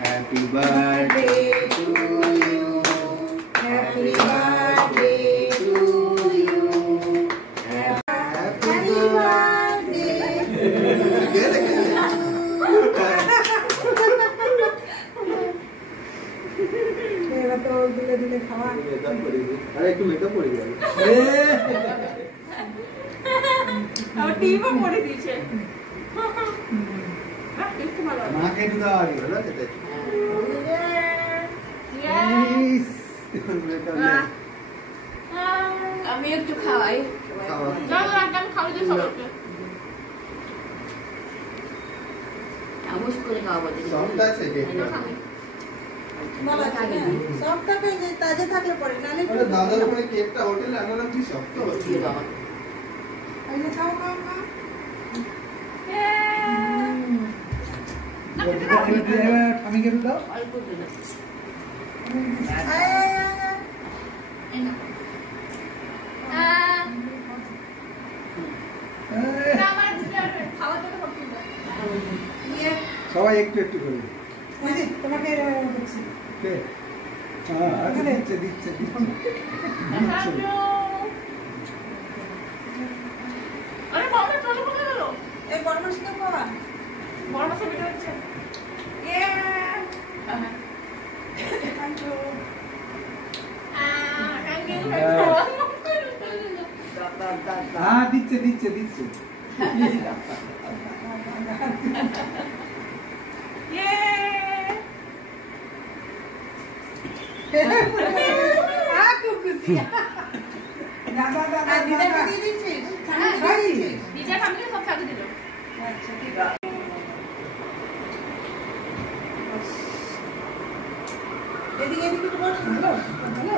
Happy birthday to you. Happy birthday to you. Happy birthday. तो दूल्हे दूल्हे खावा अरे एक मेकअप पड़ गया अब टीम पड़ दी छे मां के दुआ आ गई ना तेरे यस আমি একটু খাওয়াই চলো একদম খাওয়া দিয়ে সবাইকে আমুস করে খাওয়াবো সবটা আছে বলা থাকে সবটা পেয়ে তাজা থাকলে পড়ে নালে আরে দাদার ওখানে কেকটা হোটেলে আনলাম কি শক্ত হচ্ছে বাবা আইলে খাও খাও খাও আমি কেটে দাও অল্প দিন সবাই একটু একটু করে তোমাকে দিচ্ছে দিচ্ছে আরে বাবা চলো কোথায় গেল এই বড় মাছ কে পাওয়া বড় মাছ ভিডিও হচ্ছে থ্যাংক ইউ দিচ্ছে দিচ্ছে দিচ্ছে এদিকে এদিকে তোমার ভালো ভালো